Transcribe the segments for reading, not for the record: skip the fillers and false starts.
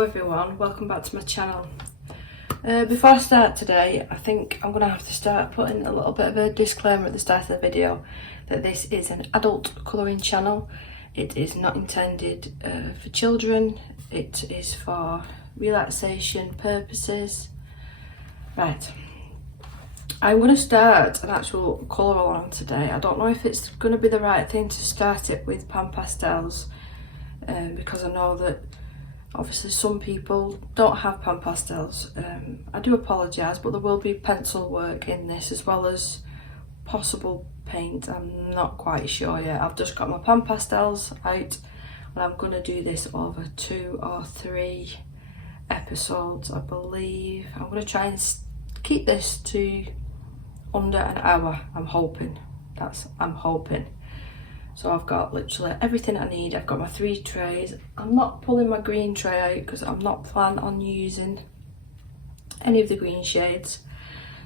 Hello everyone, welcome back to my channel. Before I start today, I think I'm going to have to start putting a little bit of a disclaimer at the start of the video that this is an adult colouring channel. It is not intended for children, it is for relaxation purposes. Right, I'm going to start an actual colour along today. I don't know if it's going to be the right thing to start it with Panpastles, because I know that obviously some people don't have Panpastles. I do apologise, but there will be pencil work in this as well as possible paint. I'm not quite sure yet. I've just got my Panpastles out and I'm going to do this over 2 or 3 episodes, I believe. I'm going to try and keep this to under an hour, I'm hoping. I'm hoping. So I've got literally everything I need. I've got my 3 trays. I'm not pulling my green tray out because I'm not planning on using any of the green shades.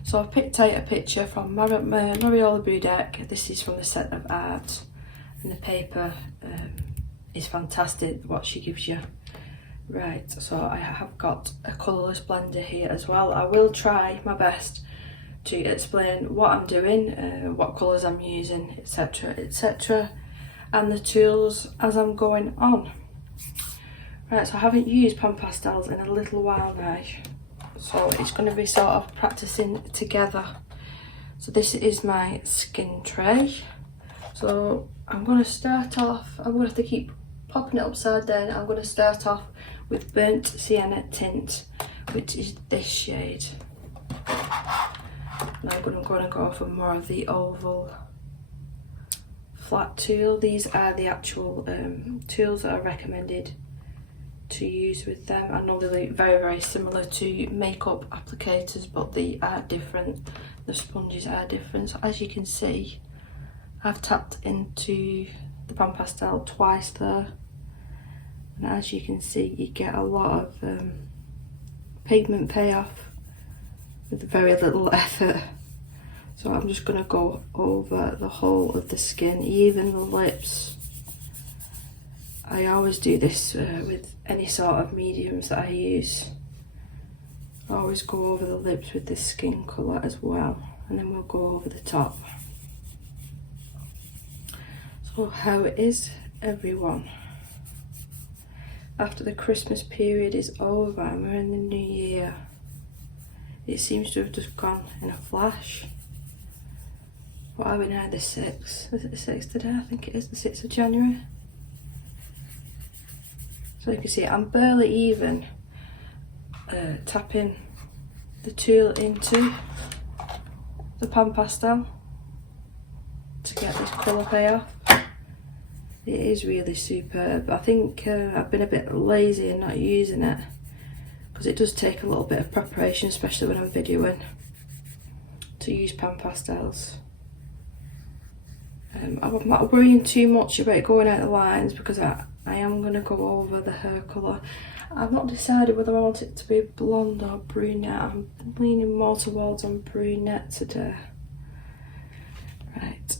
So I've picked out a picture from Mariola Budek. This is from the set of art, and the paper is fantastic what she gives you. Right, so I have got a colourless blender here as well. I will try my best to explain what I'm doing, what colours I'm using, etc, etc, and the tools as I'm going on. Right, so I haven't used Panpastles in a little while now, so it's going to be sort of practicing together. So this is my skin tray. So I'm going to start off, I'm going to have to keep popping it upside down. I'm going to start off with Burnt Sienna Tint, which is this shade. Now I'm going to go for more of the oval flat tool. These are the actual tools that are recommended to use with them. I know they look very, very similar to makeup applicators, but they are different. The sponges are different. So as you can see, I've tapped into the Panpastel twice there. And as you can see, you get a lot of pigment payoff with very little effort. So I'm just going to go over the whole of the skin, even the lips. I always do this with any sort of mediums that I use. I always go over the lips with this skin colour as well, and then we'll go over the top. So how is everyone? After the Christmas period is over and we're in the new year, it seems to have just gone in a flash. What are we now, the 6th? Is it the 6th today? I think it is the 6th of January. So you can see I'm barely even tapping the tool into the Panpastel to get this colour payoff. It is really superb. I think I've been a bit lazy in not using it, because it does take a little bit of preparation, especially when I'm videoing, to use Panpastles. I'm not worrying too much about going out the lines because I am going to go over the hair colour. I've not decided whether I want it to be blonde or brunette. I'm leaning more towards on brunette today. Right,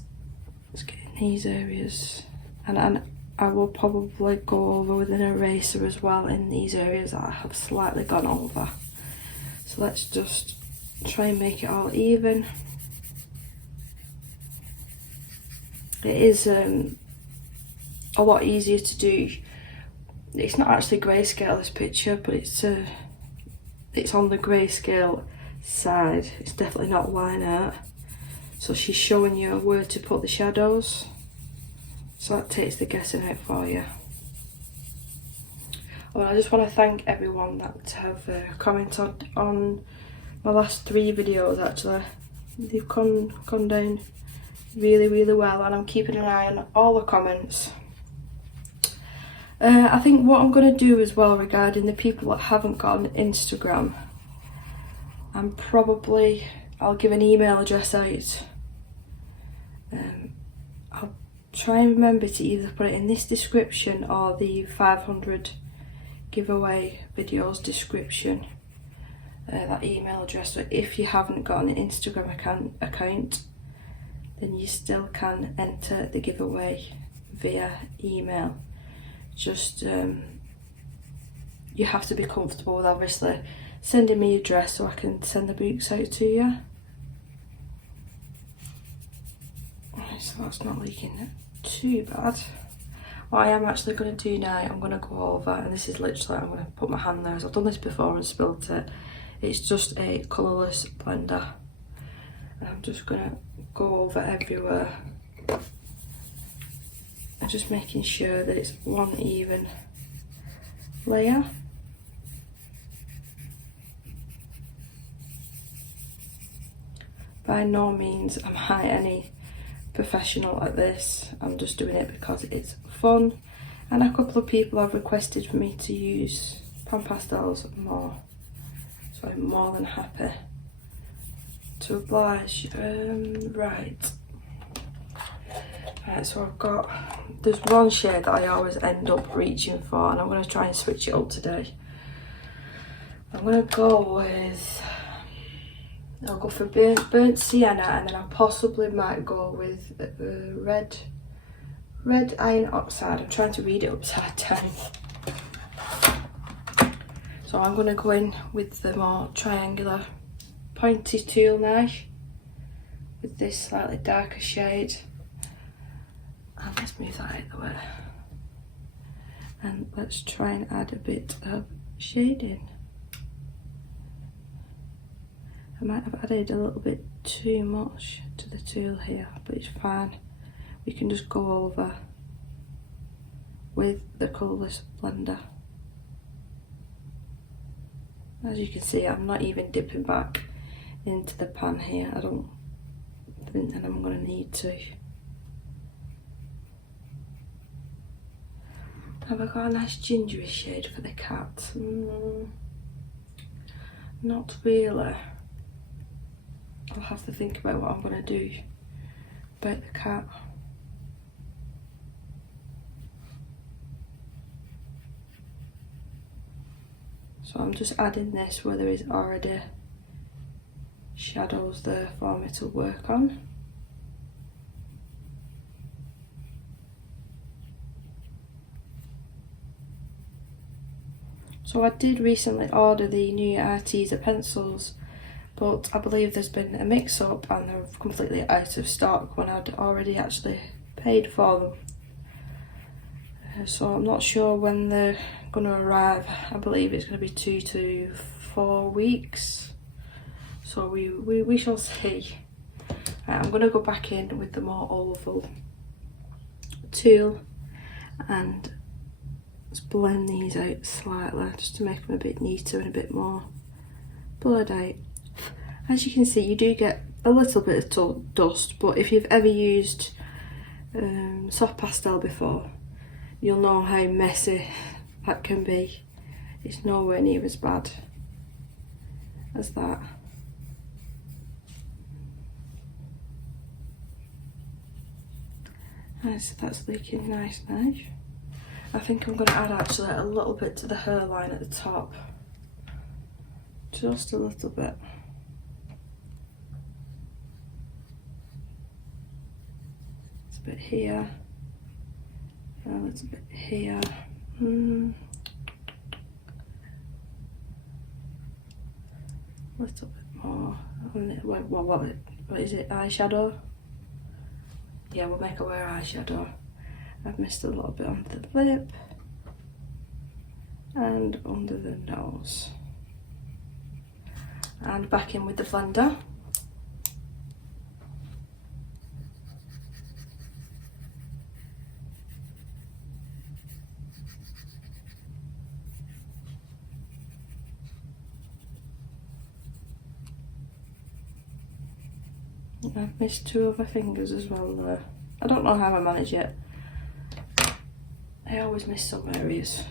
let's get in these areas. And I will probably go over with an eraser as well in these areas that I have slightly gone over. So let's just try and make it all even. It is a lot easier to do. It's not actually grayscale, this picture, but it's on the grayscale side. It's definitely not line art. So she's showing you where to put the shadows. So that takes the guessing out for you. Well, I just want to thank everyone that have commented on my last 3 videos actually. They've gone down really, really well, and I'm keeping an eye on all the comments. I think what I'm going to do as well regarding the people that haven't got an Instagram, I'll give an email address out. I'll try and remember to either put it in this description or the 500 giveaway videos description, that email address. So if you haven't got an Instagram account, then you still can enter the giveaway via email. Just you have to be comfortable with obviously sending me your address so I can send the books out to you. Right, so that's not leaking too bad. What I am actually going to do now, I'm going to go over, and this is literally, I'm going to put my hand there as I've done this before and spilt it. It's just a colourless blender. And I'm just going to go over everywhere. And just making sure that it's one even layer. By no means am I any professional at this. I'm just doing it because it's fun, and a couple of people have requested for me to use Panpastles more, so I'm more than happy to oblige. Right, so I've got, there's one shade that I always end up reaching for, and I'm going to try and switch it up today. I'm going to go with, I'll go for burnt sienna, and then I possibly might go with red iron oxide. I'm trying to read it upside down. So I'm going to go in with the more triangular pointy tool knife with this slightly darker shade. And let's move that out of the way. And let's try and add a bit of shading. I might have added a little bit too much to the tool here, but it's fine. We can just go over with the colourless blender. As you can see, I'm not even dipping back into the pan here. I don't think that I'm going to need to. Have I got a nice gingery shade for the cat? Not really. I'll have to think about what I'm going to do about the cat. So I'm just adding this where there is already shadows there for me to work on. So I did recently order the new Arteza pencils, but I believe there's been a mix-up and they're completely out of stock when I'd already actually paid for them. So I'm not sure when they're going to arrive. I believe it's going to be 2 to 4 weeks. So we shall see. I'm going to go back in with the more oval tool and just blend these out slightly just to make them a bit neater and a bit more blurred out. As you can see, you do get a little bit of dust, but if you've ever used soft pastel before, you'll know how messy that can be. It's nowhere near as bad as that. So that's looking nice now. I think I'm going to add actually a little bit to the hairline at the top. Just a little bit. It's a bit here. A little bit here. A little bit more. What is it? Eyeshadow? Yeah, we'll make her wear eyeshadow. I've missed a little bit on the lip and under the nose. And back in with the blender. I've missed 2 other fingers as well there. I don't know how I manage it. I always miss some areas.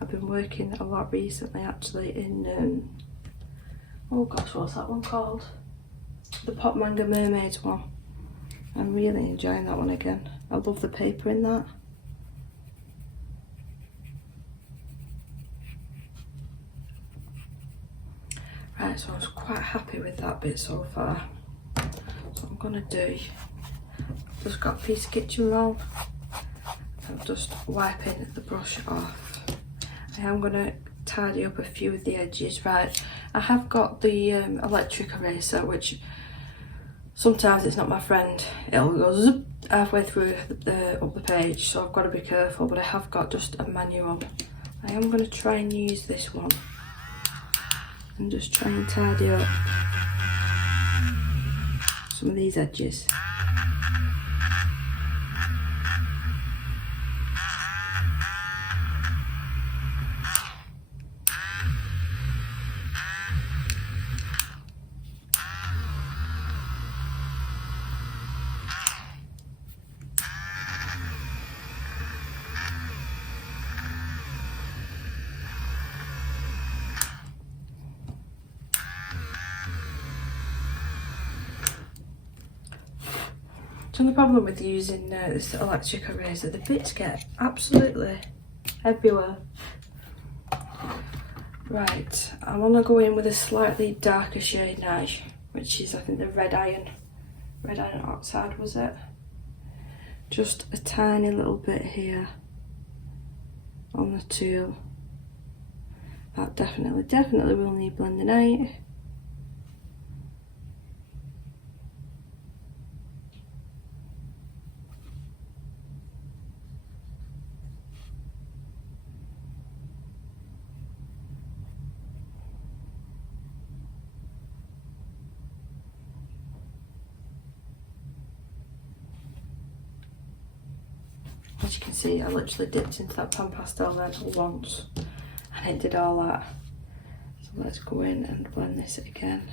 I've been working a lot recently actually in, oh gosh, what's that one called? The Pop Manga Mermaids one. I'm really enjoying that one again. I love the paper in that. Right, so I was quite happy with that bit so far. So I'm gonna do, just got a piece of kitchen roll. I'm just wiping the brush off. I am gonna tidy up a few of the edges. Right, I have got the electric eraser, which sometimes it's not my friend. It'll go zip halfway through up the page, so I've got to be careful, but I have got just a manual. I am going to try and use this one and just try and tidy up some of these edges. So the problem with using this electric eraser, the bits get absolutely everywhere. Right, I want to go in with a slightly darker shade now, which is I think the red iron oxide, was it? Just a tiny little bit here on the tool. That definitely will need blending out. As you can see, I literally dipped into that Panpastel then once and it did all that. So let's go in and blend this again.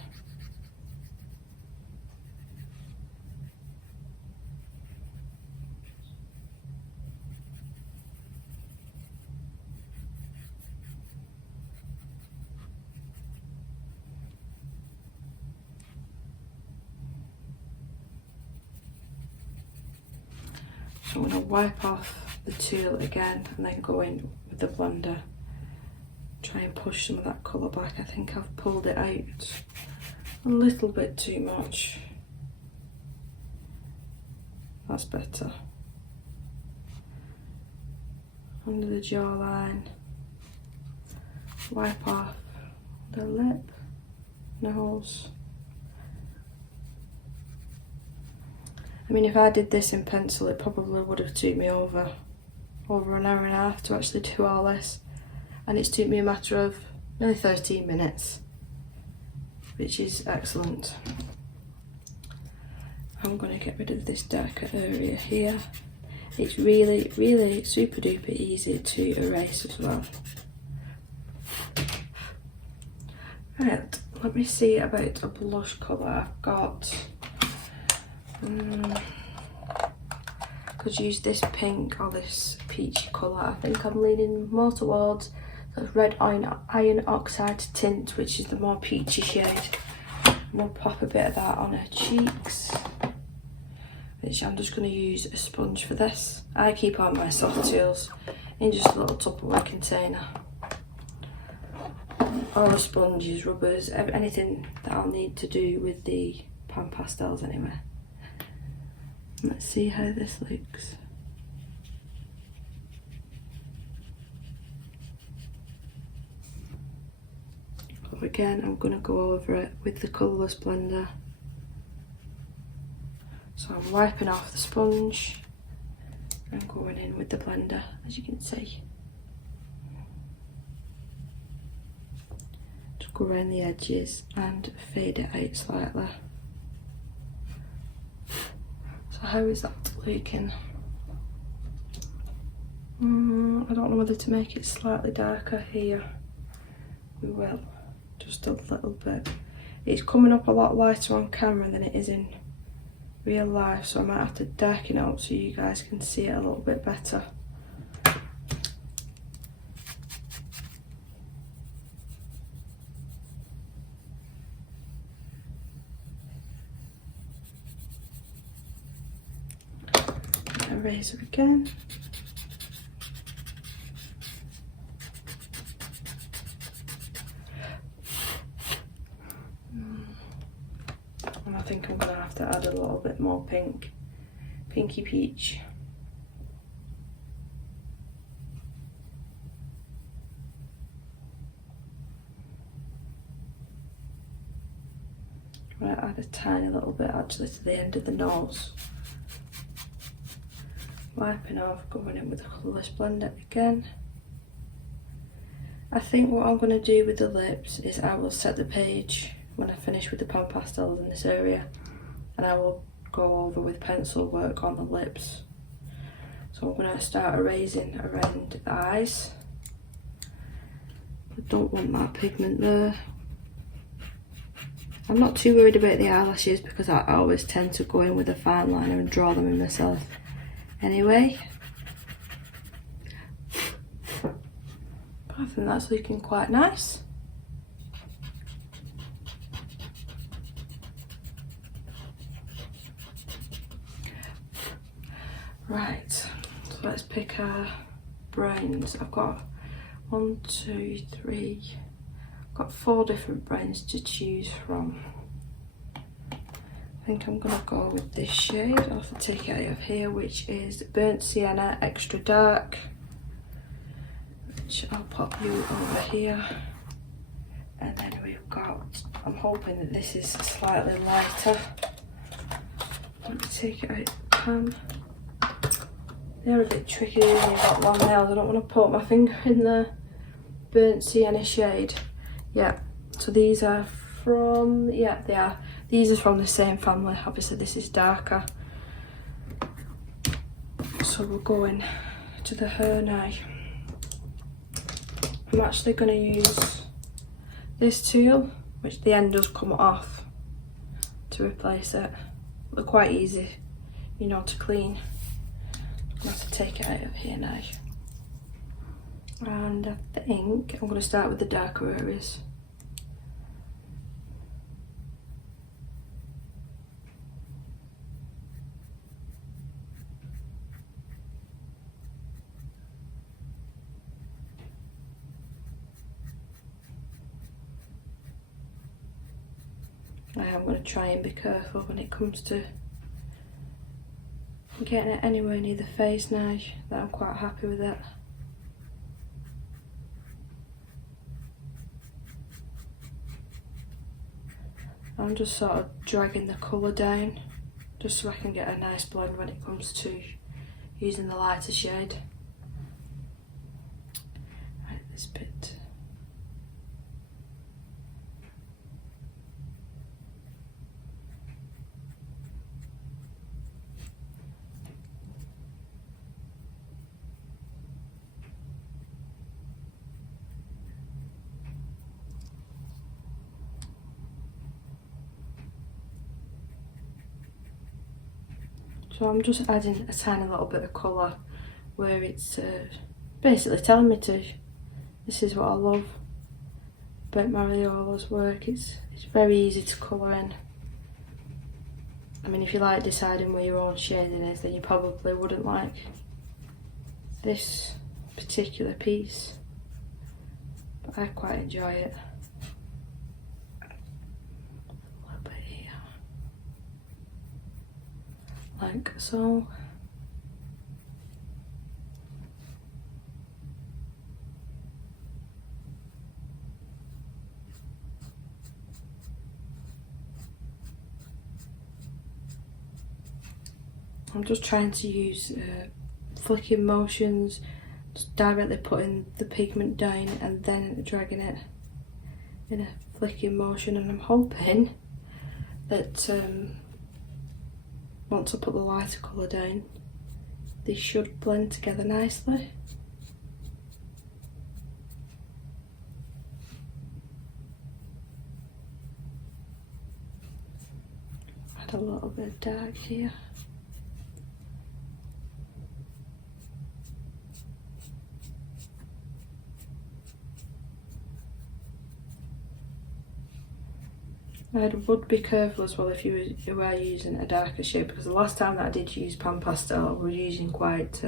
So I'm going to wipe off the tool again and then go in with the blender. Try and push some of that colour back. I think I've pulled it out a little bit too much. That's better. Under the jawline. Wipe off the lip, nose. I mean, if I did this in pencil, it probably would have took me over an hour and a half to actually do all this. And it's took me a matter of nearly 13 minutes, which is excellent. I'm going to get rid of this darker area here. It's really super duper easy to erase as well. Right, let me see about a blush colour. I've got, could use this pink or this peachy colour. I think I'm leaning more towards the red iron oxide tint, which is the more peachy shade. I'm going to pop a bit of that on her cheeks, which I'm just going to use a sponge for this. I keep all my soft tools in just a little Tupperware container. Or sponges, rubbers, anything that I'll need to do with the Panpastles anyway. Let's see how this looks. So again, I'm going to go over it with the colourless blender. So I'm wiping off the sponge and going in with the blender, as you can see. Just go around the edges and fade it out slightly. So how is that looking? I don't know whether to make it slightly darker here. We will, just a little bit. It's coming up a lot lighter on camera than it is in real life, so I might have to darken it up so you guys can see it a little bit better. Eraser again. think I'm going to have to add a little bit more pink, pinky peach. I'm going to add a tiny little bit actually to the end of the nose. Wiping off, going in with the colourless blender again. I think what I'm going to do with the lips is I will set the page when I finish with the Panpastles in this area, and I will go over with pencil work on the lips. So I'm going to start erasing around the eyes. I don't want that pigment there. I'm not too worried about the eyelashes because I always tend to go in with a fine liner and draw them in myself anyway. I think that's looking quite nice. Right, so let's pick our browns. I've got 1, 2, 3. I've got 4 different browns to choose from. I think I'm gonna go with this shade. I'll have to take it out of here, which is Burnt Sienna Extra Dark. I'll pop you over here, and then we've got, I'm hoping that this is slightly lighter. Let me take it out of the pan. They're a bit tricky when you've got long nails. I don't want to put my finger in the Burnt Sienna shade. Yeah, so these are from, yeah they are, these are from the same family. Obviously this is darker. So we're going to the hair now. I'm actually going to use this tool, which the end does come off, to replace it. They're quite easy, you know, to clean. I'm going to have to take it out of here now. And I think I'm going to start with the darker areas. I am going to try and be careful when it comes to getting it anywhere near the face now, that I'm quite happy with it. I'm just sort of dragging the colour down, just so I can get a nice blend when it comes to using the lighter shade. Right, this bit. So I'm just adding a tiny little bit of colour where it's basically telling me to. This is what I love about Mariola's work. It's very easy to colour in. I mean, if you like deciding where your own shading is, then you probably wouldn't like this particular piece, but I quite enjoy it. Like so. I'm just trying to use flicking motions, just directly putting the pigment down and then dragging it in a flicking motion, and I'm hoping that once I put the lighter colour down, these should blend together nicely. Add a little bit of dark here. I would be careful as well if you were using a darker shade, because the last time that I did use Panpastel, we were using quite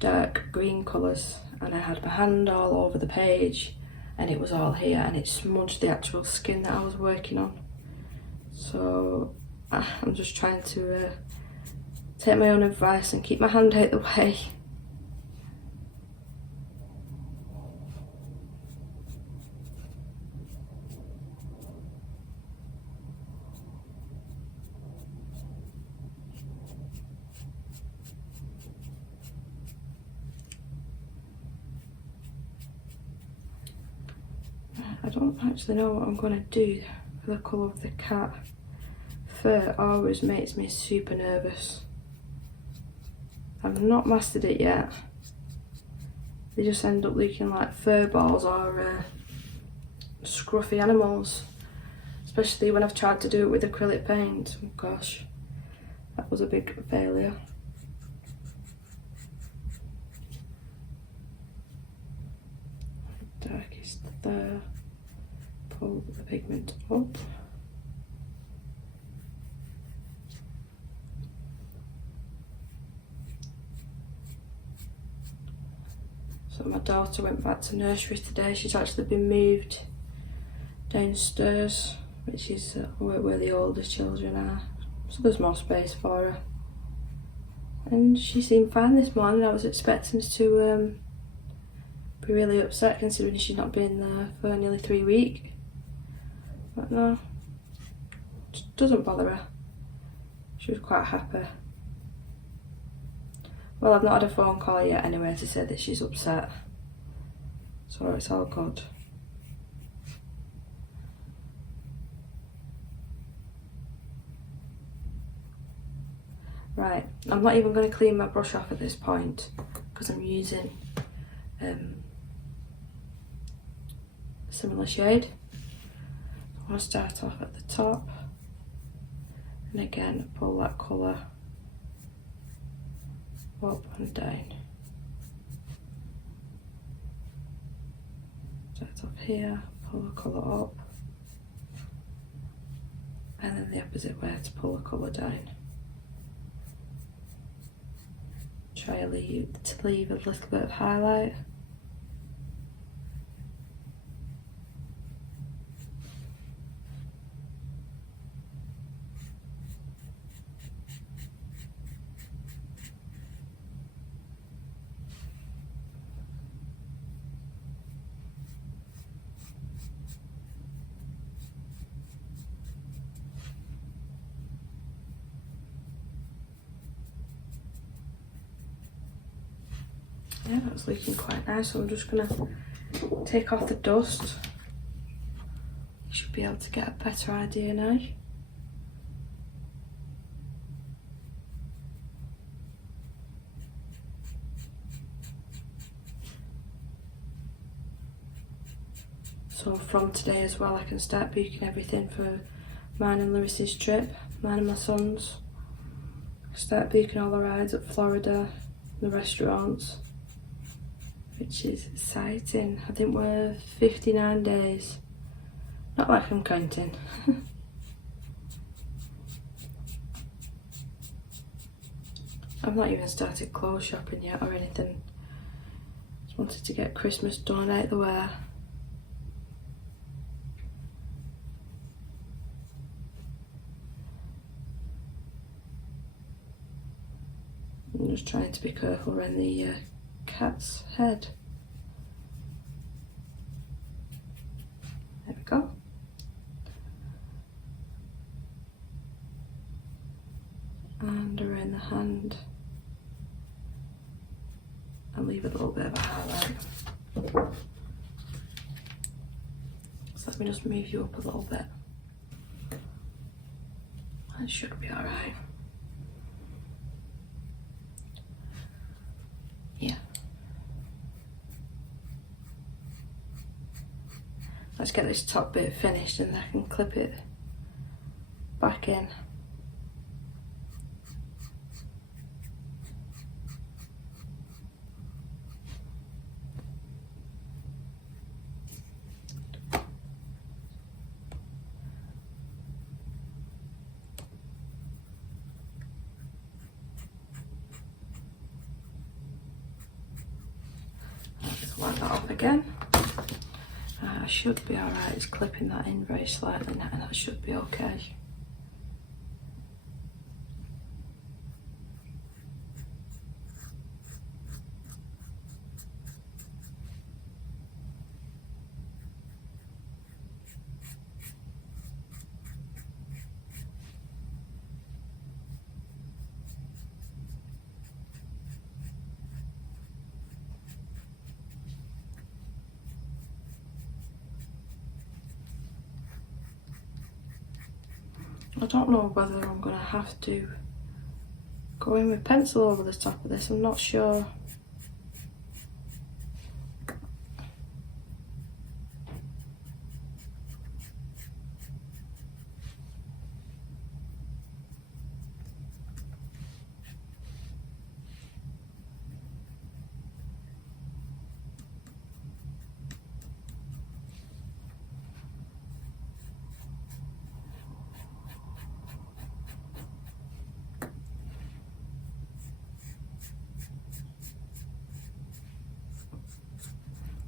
dark green colours, and I had my hand all over the page and it was all here and it smudged the actual skin that I was working on. So I'm just trying to take my own advice and keep my hand out the way. I don't actually know what I'm going to do for the colour of the cat. Fur always makes me super nervous. I've not mastered it yet. They just end up looking like fur balls or scruffy animals. Especially when I've tried to do it with acrylic paint. Oh gosh, that was a big failure. Darkest there. Pull the pigment up. So my daughter went back to nursery today. She's actually been moved downstairs, which is where the older children are. So there's more space for her. And she seemed fine this morning. I was expecting to be really upset considering she's not been there for nearly 3 weeks. But no, it doesn't bother her. She was quite happy. Well, I've not had a phone call yet anyway to say that she's upset. So it's all good. Right, I'm not even going to clean my brush off at this point because I'm using a similar shade. I'm going to start off at the top and again pull that colour up and down. Start off here, pull the colour up, and then the opposite way to pull the colour down. Try to leave a little bit of highlight. Yeah, that's looking quite nice, so I'm just going to take off the dust. You should be able to get a better idea now. So from today as well I can start booking everything for mine and Lewis's trip, mine and my son's. Start booking all the rides at Florida, the restaurants, which is exciting. I think we're 59 days. Not like I'm counting. I've not even started clothes shopping yet or anything. Just wanted to get Christmas done out the way. I'm just trying to be careful around the cat's head. There we go. And around the hand. I'll leave it a little bit of a highlight. So let me just move you up a little bit. That should be alright. Yeah. Let's get this top bit finished and I can clip it back in. Line that up again. I should be alright, it's clipping that in very slightly now and that should be okay. I don't know whether I'm going to have to go in with pencil over the top of this, I'm not sure.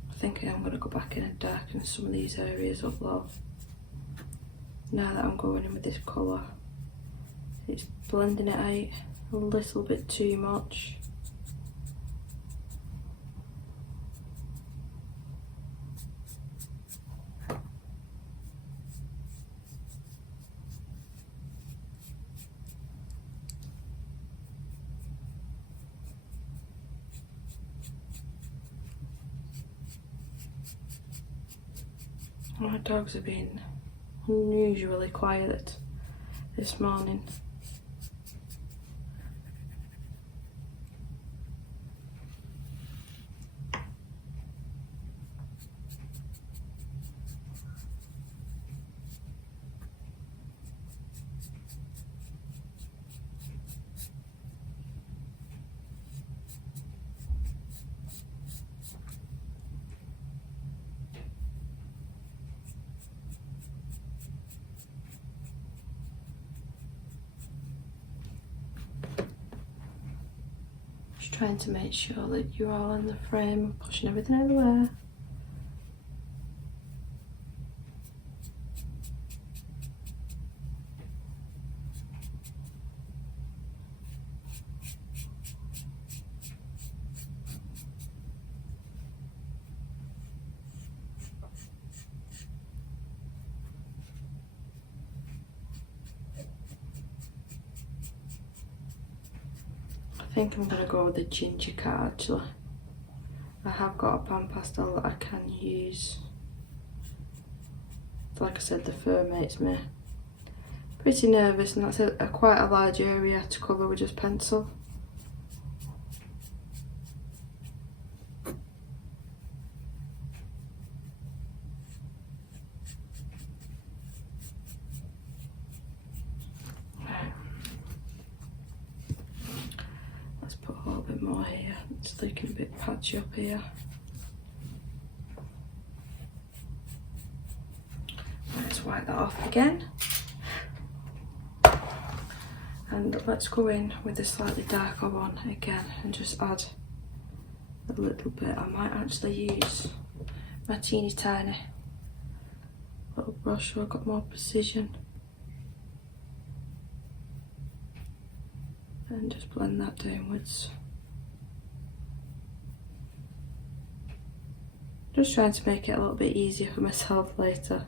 I think I'm going to go back in and darken some of these areas up though. Now that I'm going in with this colour, it's blending it out a little bit too much. My dogs have been unusually quiet this morning. Just trying to make sure that you're all in the frame, pushing everything out of the way. I think I'm going to go with the ginger cat actually. I have got a pan pastel that I can use. Like I said, the fur makes me pretty nervous, and that's quite a large area to cover with just pencil. Put a little bit more here, it's looking a bit patchy up here. Let's wipe that off again. And let's go in with a slightly darker one again and just add a little bit. I might actually use my teeny tiny little brush so I've got more precision. And just blend that downwards. Just trying to make it a little bit easier for myself later.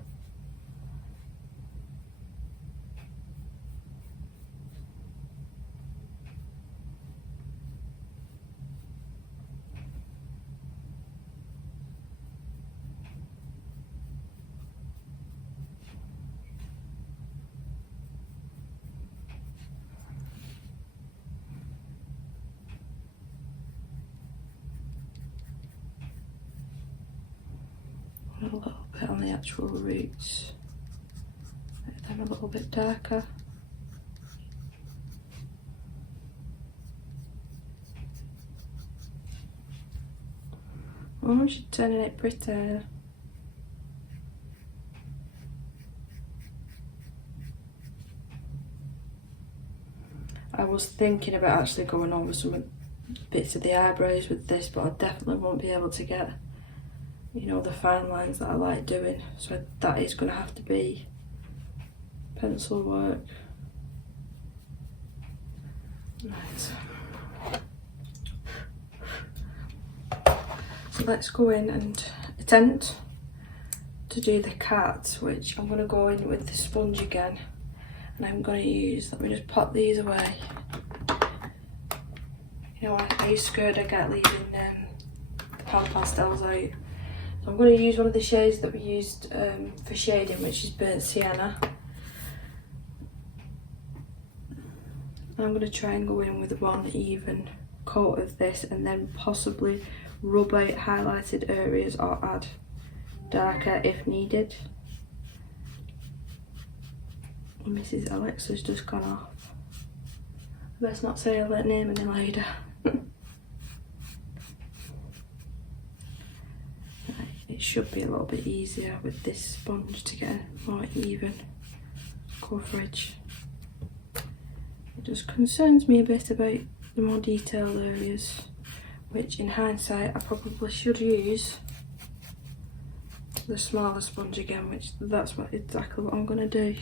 A little bit on the actual roots, make them a little bit darker. Oh, she's turning it pretty. I was thinking about actually going over some bits of the eyebrows with this, but I definitely won't be able to get, you know, the fine lines that I like doing, so that is going to have to be pencil work. Right. So let's go in and attempt to do the cat, which I'm going to go in with the sponge again, and I'm going to use, let me just pop these away. You know, I use scared I get leaving the pan pastels out. So I'm going to use one of the shades that we used for shading, which is burnt sienna. I'm going to try and go in with one even coat of this and then possibly rub out highlighted areas or add darker if needed. Mrs. Alex has just gone off. Let's not say her name any later. It should be a little bit easier with this sponge to get more even coverage. It just concerns me a bit about the more detailed areas, which in hindsight I probably should use the smaller sponge again, which that's exactly what I'm going to do.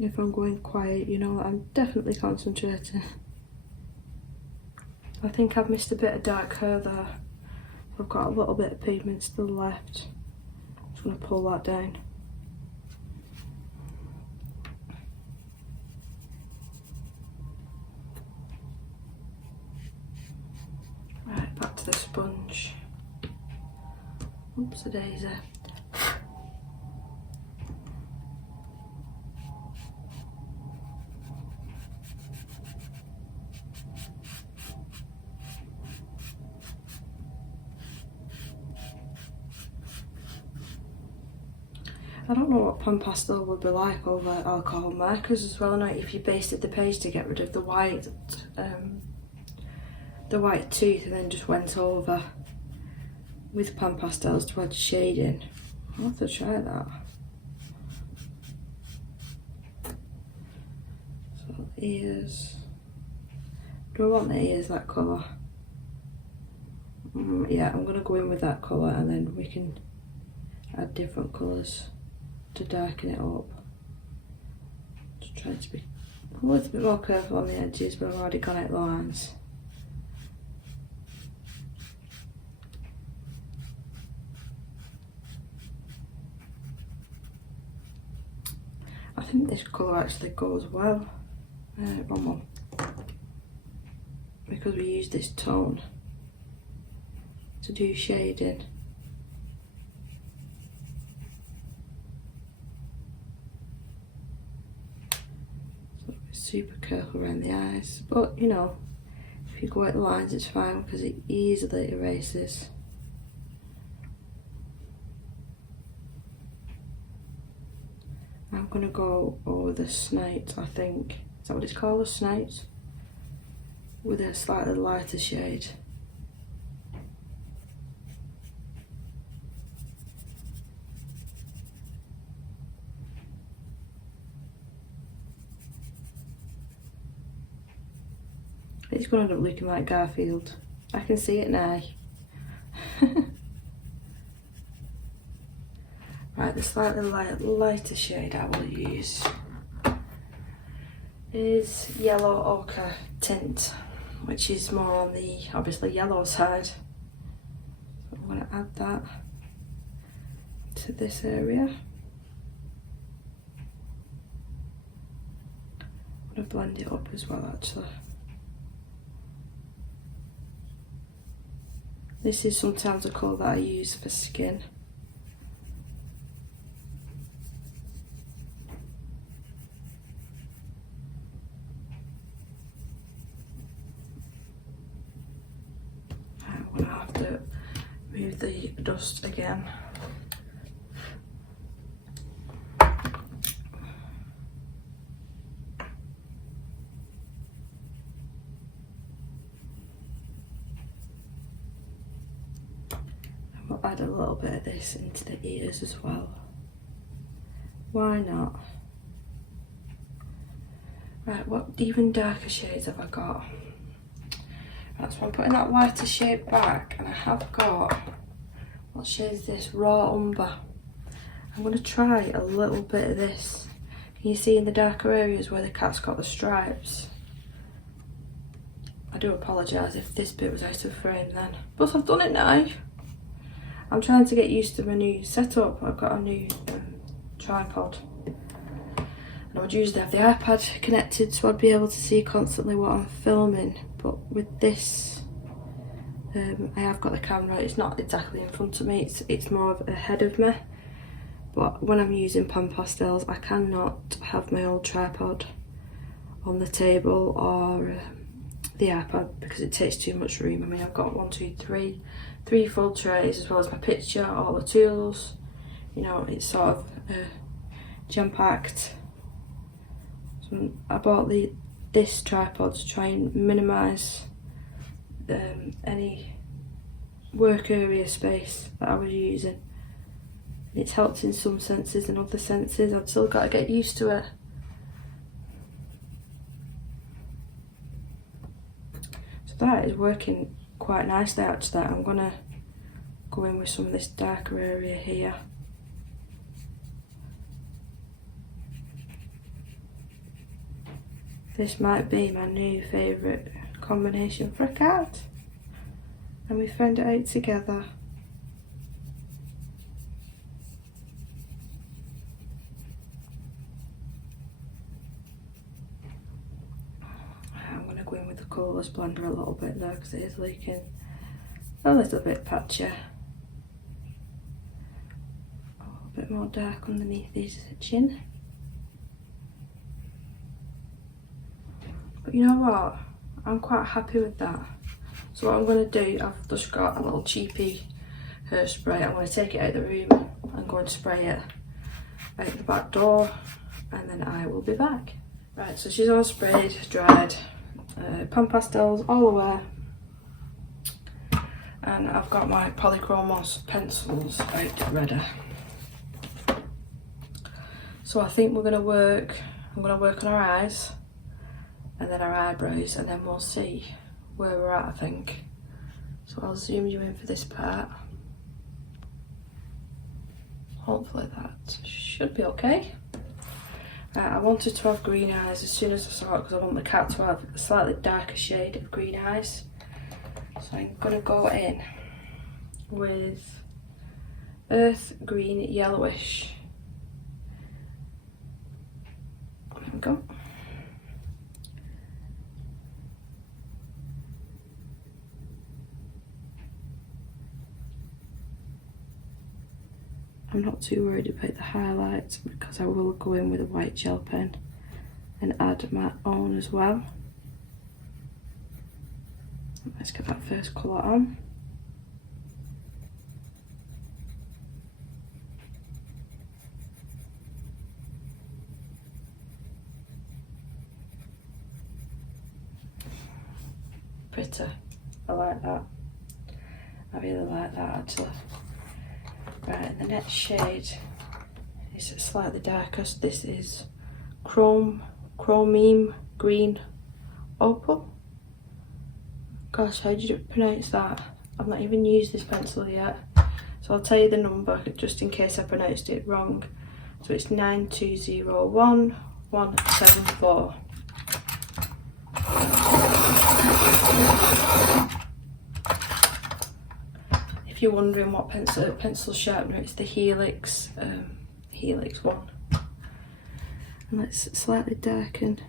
If I'm going quiet, you know, I'm definitely concentrating. I think I've missed a bit of dark hair there. I've got a little bit of pigment still left. I'm just going to pull that down. Right, back to the sponge. Oops, a daisy. I don't know what Panpastles would be like over alcohol markers as well. Now, if you basted the page to get rid of the white tooth and then just went over with Panpastles to add shading, I'll have to try that. So ears. Do I want the ears that colour? Yeah, I'm going to go in with that colour and then we can add different colours to darken it up. Just trying to be a little bit more careful on the edges, but I've already gone out the lines. I think this colour actually goes well. One more. Because we use this tone to do shading. Super careful around the eyes, but you know, if you go out the lines it's fine because it easily erases. I'm going to go over the snout, I think. Is that what it's called, the snout? With a slightly lighter shade. It's going to end up looking like Garfield. I can see it now. Right, the slightly lighter shade I will use is Yellow Ochre Tint, which is more on the obviously yellow side. So I'm going to add that to this area. I'm going to blend it up as well actually. This is sometimes a colour that I use for skin. I'm going to have to move the dust again. I'll add a little bit of this into the ears as well. Why not? Right, what even darker shades have I got? Right, so I'm putting that lighter shade back, and I have got what shade is this? Raw Umber. I'm going to try a little bit of this. Can you see in the darker areas where the cat's got the stripes? I do apologise if this bit was out of frame then, but I've done it now. I'm trying to get used to my new setup. I've got a new tripod, and I would usually have the iPad connected so I'd be able to see constantly what I'm filming, but with this I have got the camera. It's not exactly in front of me, it's more of ahead of me, but when I'm using Panpastles I cannot have my old tripod on the table or the iPad because it takes too much room. I mean, I've got three full trays as well as my picture, all the tools, you know, it's sort of jam-packed. So I bought this tripod to try and minimise any work area space that I was using. It's helped in some senses and other senses. I've still got to get used to it. So that is working quite nicely actually. I'm gonna go in with some of this darker area here. This might be my new favourite combination for a cat, and we found it out together. I'm going to go in with the colourless blender a little bit there because it is leaking a little bit patchy. A little bit more dark underneath his chin. But you know what? I'm quite happy with that. So what I'm going to do, I've just got a little cheapy hairspray. I'm going to take it out of the room and go and spray it out the back door, and then I will be back. Right, so she's all sprayed, dried, Panpastles all the way, and I've got my polychromos pencils out ready. So I think I'm going to work on our eyes and then our eyebrows, and then we'll see where we're at, I think. So I'll zoom you in for this part. Hopefully that should be okay. I wanted to have green eyes as soon as I saw it because I want the cat to have a slightly darker shade of green eyes. So I'm going to go in with earth green yellowish. There we go. I'm not too worried about the highlights because I will go in with a white gel pen and add my own as well. Let's get that first colour on. Pretty. I like that. I really like that actually. Right, and the next shade is slightly darker. So this is Chromium Green Opal. Gosh, how did you pronounce that? I've not even used this pencil yet. So I'll tell you the number just in case I pronounced it wrong. So it's 9201174. If you're wondering what pencil sharpener, it's the Helix one. And let's slightly darken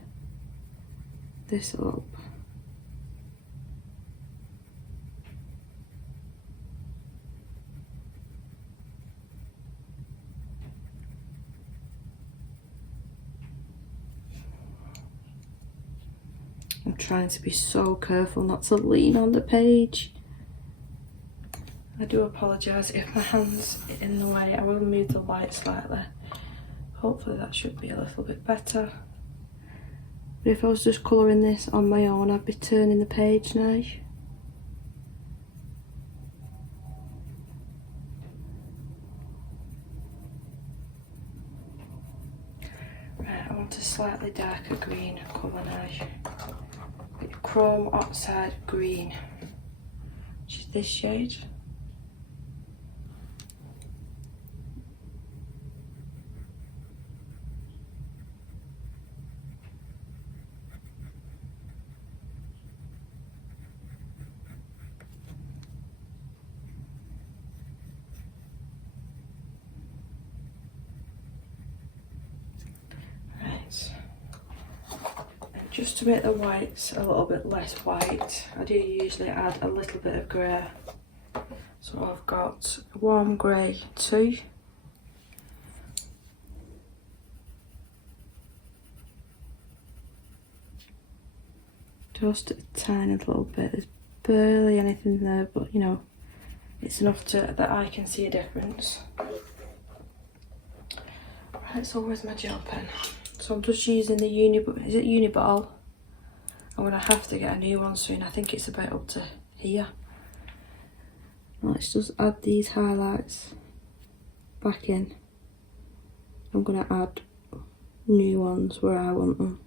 this up. I'm trying to be so careful not to lean on the page. I do apologise if my hand's in the way. I will move the light slightly. Hopefully that should be a little bit better. But if I was just colouring this on my own, I'd be turning the page now. Right, I want a slightly darker green colour now. Chrome Oxide Green, which is this shade. just to make the whites a little bit less white, I do usually add a little bit of grey. So I've got warm grey 2. Just a tiny little bit, there's barely anything there, but you know, it's enough that I can see a difference. Right, so where's my gel pen? So I'm just using the Uniball? I'm gonna have to get a new one soon. I think it's about up to here. Let's just add these highlights back in. I'm gonna add new ones where I want them.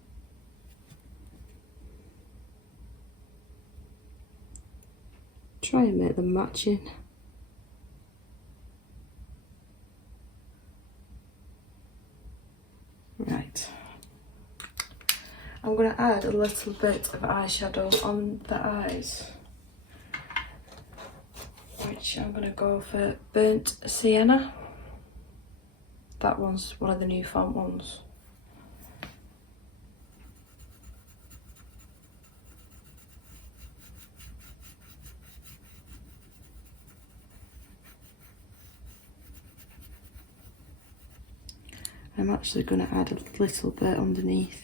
Try and make them matching. Right. I'm going to add a little bit of eyeshadow on the eyes, which I'm going to go for Burnt Sienna. That one's one of the new font ones. I'm actually going to add a little bit underneath.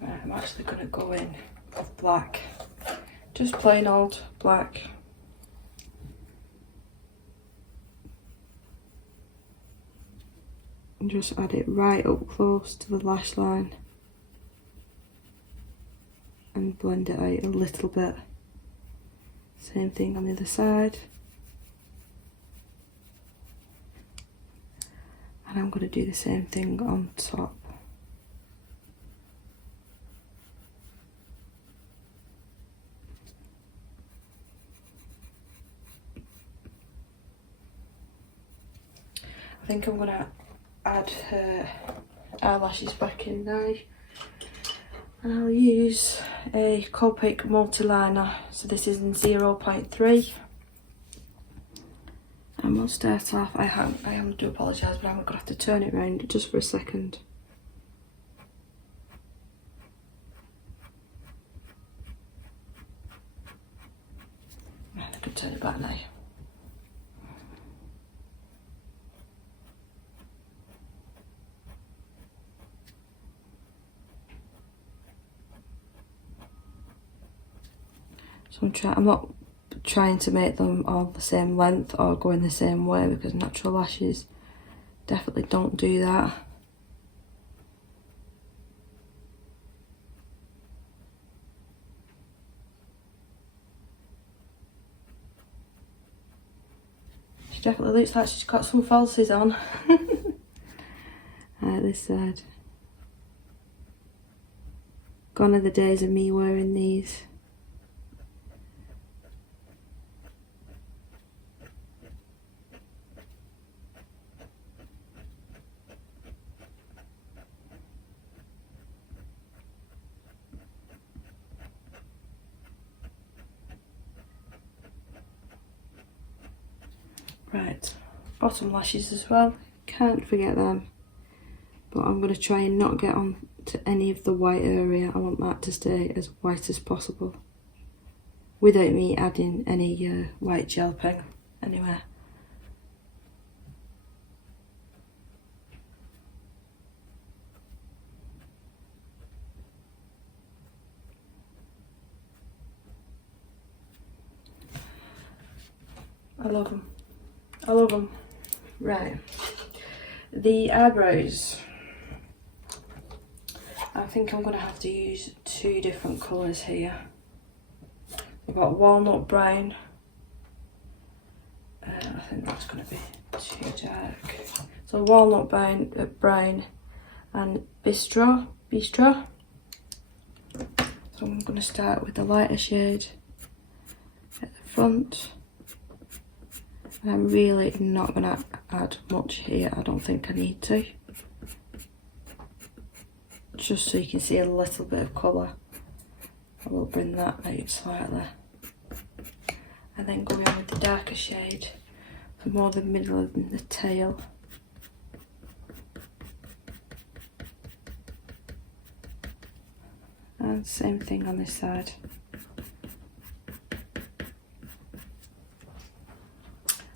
Right, I'm actually going to go in with black, just plain old black. And just add it right up close to the lash line and blend it out a little bit. Same thing on the other side. And I'm going to do the same thing on top. I think I'm going to add her eyelashes back in now, and I'll use a Copic multi-liner, so this is in 0.3, and we'll start off. I do apologise, but I'm going to have to turn it around just for a second. Right, I can turn it back now. So I'm not trying to make them all the same length or go in the same way, because natural lashes definitely don't do that. She definitely looks like she's got some falsies on. Right, this side. Gone are the days of me wearing these. Right, bottom lashes as well, can't forget them, but I'm going to try and not get on to any of the white area. I want that to stay as white as possible without me adding any white gel pen anywhere. I love them. I love them. Right, the eyebrows. I think I'm going to have to use 2 different colours here. I've got walnut brown. I think that's going to be too dark. So walnut brown and bistro. So I'm going to start with the lighter shade at the front. I'm really not going to add much here, I don't think I need to. Just so you can see a little bit of colour, I will bring that out slightly. And then going on with the darker shade for more the middle of the tail. And same thing on this side.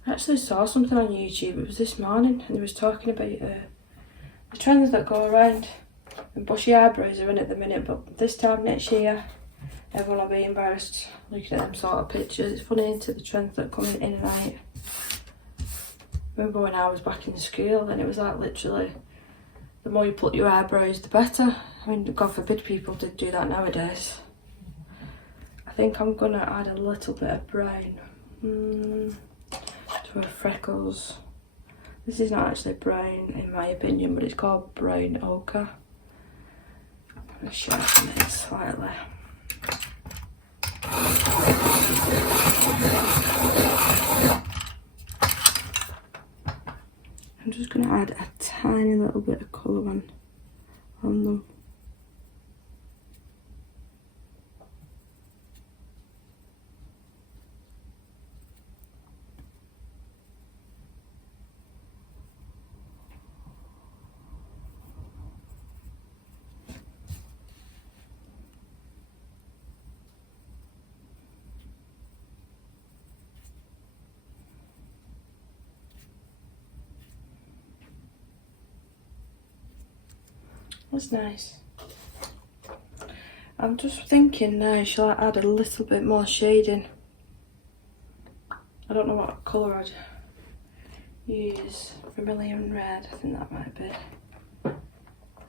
I actually saw something on YouTube, it was this morning, and they was talking about the trends that go around. And bushy eyebrows are in at the minute, but this time next year, everyone will be embarrassed looking at them sort of pictures. It's funny into the trends that come in and out. Remember when I was back in school, and it was like literally, the more you put your eyebrows, the better. I mean, God forbid people did do that nowadays. I think I'm gonna add a little bit of brown. To her freckles. This is not actually brown in my opinion, but it's called brown ochre. I'm going to sharpen it slightly. I'm just going to add a tiny little bit of colour on them. That's nice. I'm just thinking now, shall I add a little bit more shading? I don't know what colour I'd use. Vermilion red, I think that might be.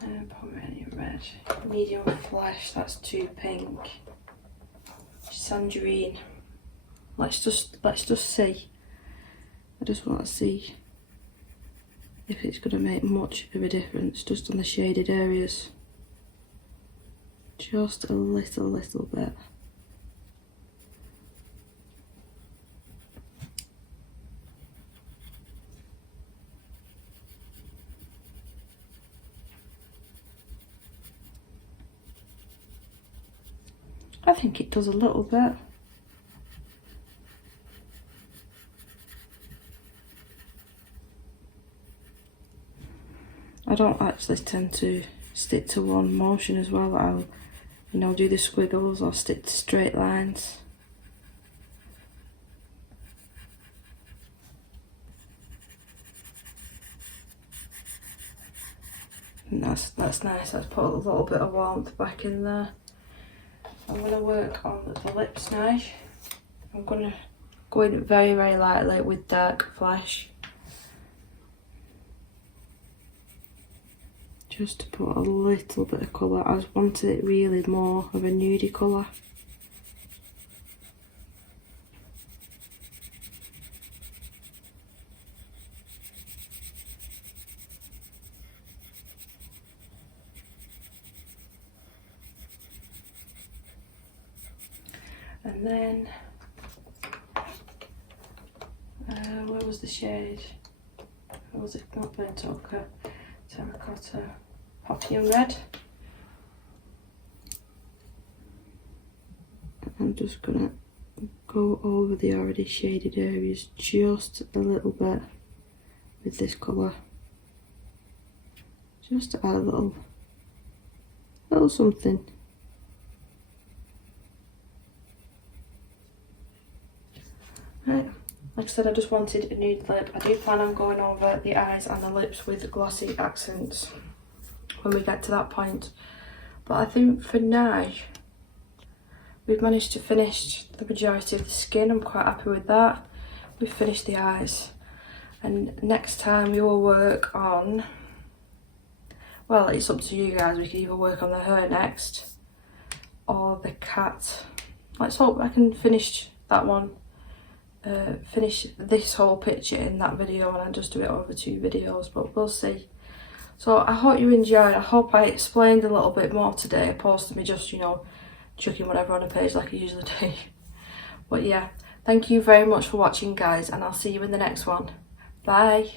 Pomegranate red. Medium flesh, that's too pink. Tangerine. Let's just see. I just want to see if it's going to make much of a difference just on the shaded areas. Just a little bit. I think it does a little bit. I don't actually tend to stick to one motion as well. I'll, you know, do the squiggles or stick to straight lines. And that's nice. Let's put a little bit of warmth back in there. I'm going to work on the lips now. I'm going to go in very lightly with dark flesh. Just to put a little bit of colour. I just wanted it really more of a nudie colour. And then, where was the shade? Or was it not burnt ochre? Terracotta. Poppy and red. I'm just gonna go over the already shaded areas just a little bit with this colour, just to add a little something. Right, like I said, I just wanted a nude lip. I do plan on going over the eyes and the lips with glossy accents when we get to that point, but I think for now we've managed to finish the majority of the skin. I'm quite happy with that. We've finished the eyes, and next time we will work on, well, it's up to you guys. We can either work on the hair next or the cat. Let's hope I can finish that one, finish this whole picture in that video, and I just do it over 2 videos, but we'll see. So I hope you enjoyed. I hope I explained a little bit more today, opposed to me just, you know, chucking whatever on a page like I usually do. But yeah, Thank you very much for watching, guys, and I'll see you in the next one. Bye.